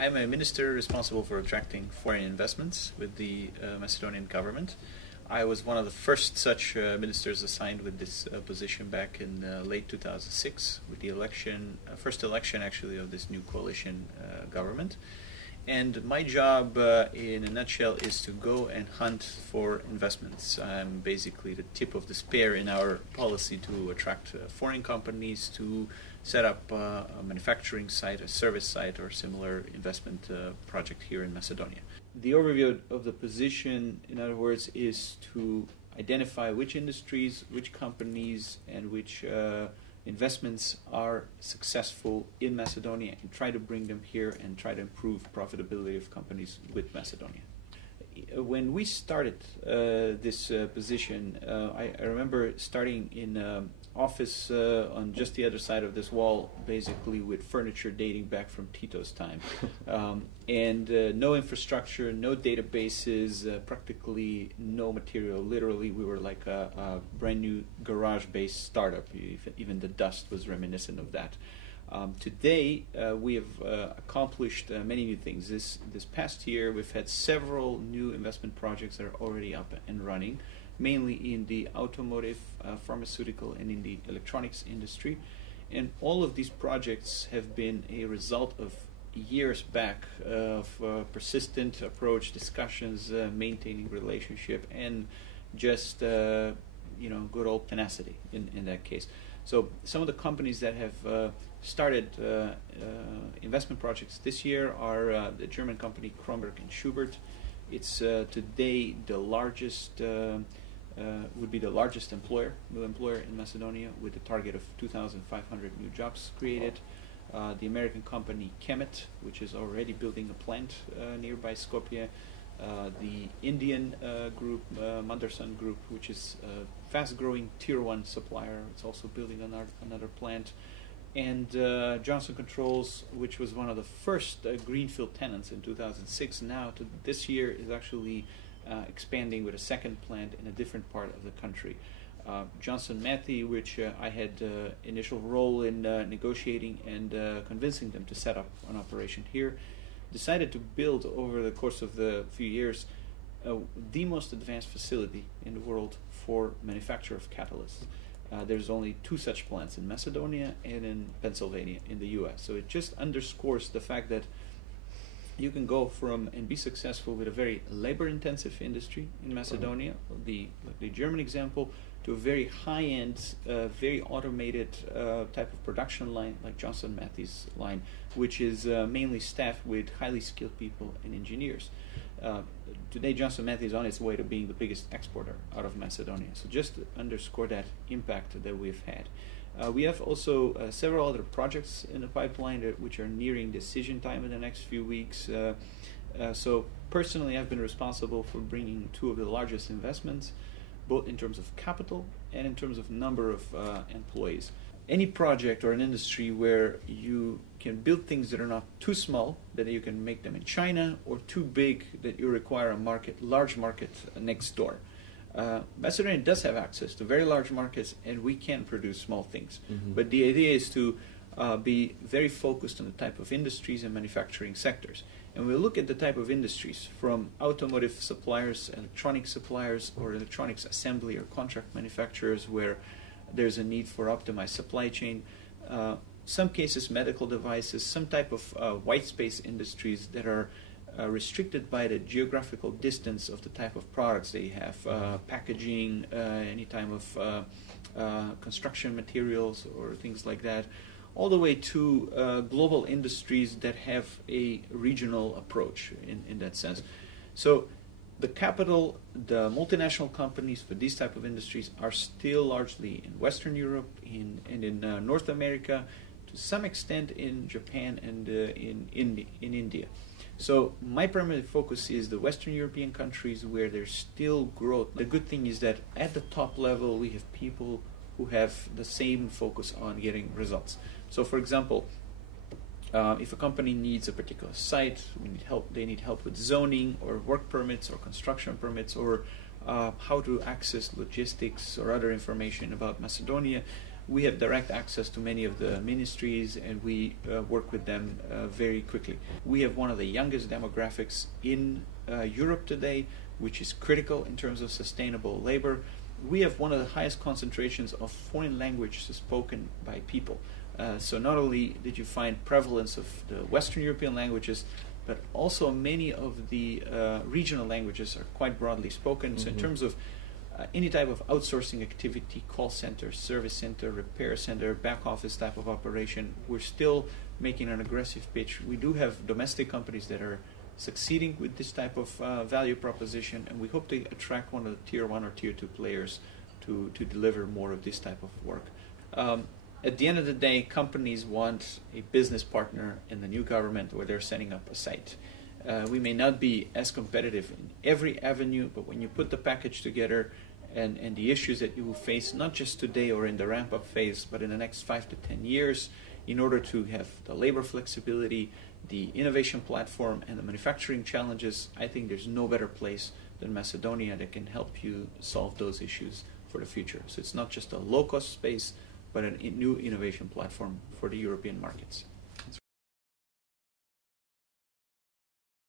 I'm a minister responsible for attracting foreign investments with the Macedonian government. I was one of the first such ministers assigned with this position back in late 2006 with the election, first election actually of this new coalition government. And my job in a nutshell is to go and hunt for investments. I'm basically the tip of the spear in our policy to attract foreign companies to set up a manufacturing site, a service site, or similar investment project here in Macedonia. The overview of the position, in other words, is to identify which industries, which companies, and which investments are successful in Macedonia and try to bring them here and try to improve profitability of companies with Macedonia. When we started this position, I remember starting in office on just the other side of this wall, basically with furniture dating back from Tito's time. And no infrastructure, no databases, practically no material. Literally, we were like a brand new garage-based startup. Even the dust was reminiscent of that. Today, we have accomplished many new things. This past year, we've had several new investment projects that are already up and running, mainly in the automotive, pharmaceutical, and in the electronics industry. And all of these projects have been a result of years back of persistent approach, discussions, maintaining relationship, and just good old tenacity in that case. So some of the companies that have started investment projects this year are the German company Kronberg and Schubert. It's today the largest, would be the largest new employer in Macedonia, with a target of 2,500 new jobs created. The American company Kemet, which is already building a plant nearby Skopje. The Indian group, Motherson Group, which is a fast-growing Tier 1 supplier. It's also building another plant. And Johnson Controls, which was one of the first greenfield tenants in 2006, now to this year is actually expanding with a second plant in a different part of the country. Johnson Matthey, which I had initial role in negotiating and convincing them to set up an operation here, decided to build over the course of the few years the most advanced facility in the world for manufacture of catalysts. There's only 2 such plants in Macedonia and in Pennsylvania in the US. So it just underscores the fact that you can go from and be successful with a very labor-intensive industry in Macedonia, the German example, to a very high-end, very automated type of production line like Johnson Matthey's line, which is mainly staffed with highly skilled people and engineers. Today, Johnson Matthey is on its way to being the biggest exporter out of Macedonia. So just to underscore that impact that we've had. We have also several other projects in the pipeline which are nearing decision time in the next few weeks. So personally, I've been responsible for bringing 2 of the largest investments, both in terms of capital and in terms of number of employees. Any project or an industry where you can build things that are not too small, that you can make them in China, or too big that you require a large market next door. Macedonia does have access to very large markets, and we can produce small things. Mm-hmm. But the idea is to be very focused on the type of industries and manufacturing sectors. And we look at the type of industries from automotive suppliers, electronic suppliers, or electronics assembly or contract manufacturers where there's a need for optimized supply chain. Some cases medical devices, some type of white space industries that are restricted by the geographical distance of the type of products they have, packaging, any type of construction materials or things like that, all the way to global industries that have a regional approach in that sense. So the capital, the multinational companies for these type of industries are still largely in Western Europe and in North America, to some extent in Japan and in India. So my primary focus is the Western European countries where there's still growth. The good thing is that at the top level we have people who have the same focus on getting results. So for example, if a company needs a particular site, they need help with zoning or work permits or construction permits, or how to access logistics or other information about Macedonia, we have direct access to many of the ministries, and we work with them very quickly. We have one of the youngest demographics in Europe today, which is critical in terms of sustainable labor. We have one of the highest concentrations of foreign languages spoken by people. So not only did you find prevalence of the Western European languages, but also many of the regional languages are quite broadly spoken. So in terms of any type of outsourcing activity, call center, service center, repair center, back office type of operation, we're still making an aggressive pitch. We do have domestic companies that are succeeding with this type of value proposition, and we hope to attract one of the tier 1 or tier 2 players to deliver more of this type of work. At the end of the day, companies want a business partner in the new government where they're setting up a site. We may not be as competitive in every avenue, but when you put the package together and the issues that you will face, not just today or in the ramp-up phase, but in the next 5 to 10 years, in order to have the labor flexibility, the innovation platform, and the manufacturing challenges, I think there's no better place than Macedonia that can help you solve those issues for the future. So it's not just a low-cost space, but a new innovation platform for the European markets.